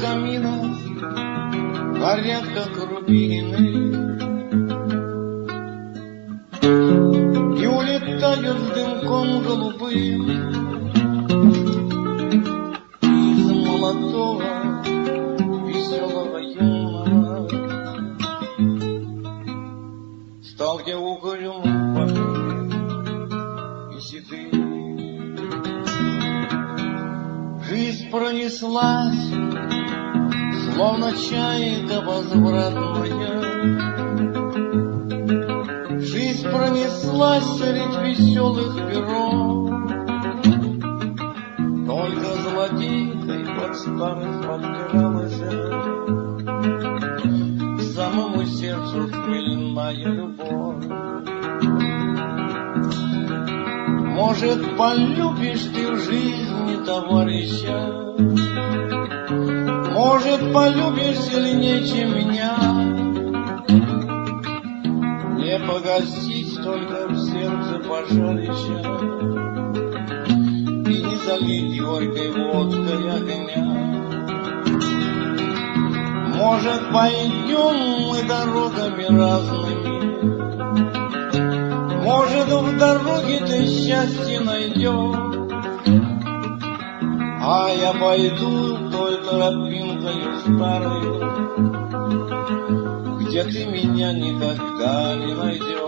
камина горят, как рубины, и улетают с дымком голубым из молодого, веселого, юного. Стал я угрюм и седым. Жизнь пронеслась, словно чайка возвратная. Жизнь пронеслась средь веселых перов, только злодейкой под старость подбиралась к самому сердцу хмельная любовь. Может, полюбишь ты в жизни товарища, может, полюбишь сильнее, чем меня. Не погасить только в сердце пожарища и не залить горькой водкой огня. Может, пойдем мы дорогами разными, может, в дороге ты счастье найдешь, а я пойду той тропинкою старою, где ты меня никогда не найдешь.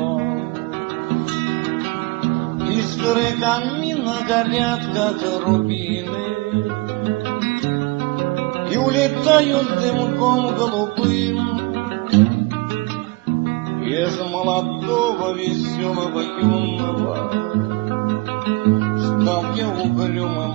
Искры камина горят, как рубины, и улетают дымком голубым из молодого, веселого, юного. Стал я угрюмым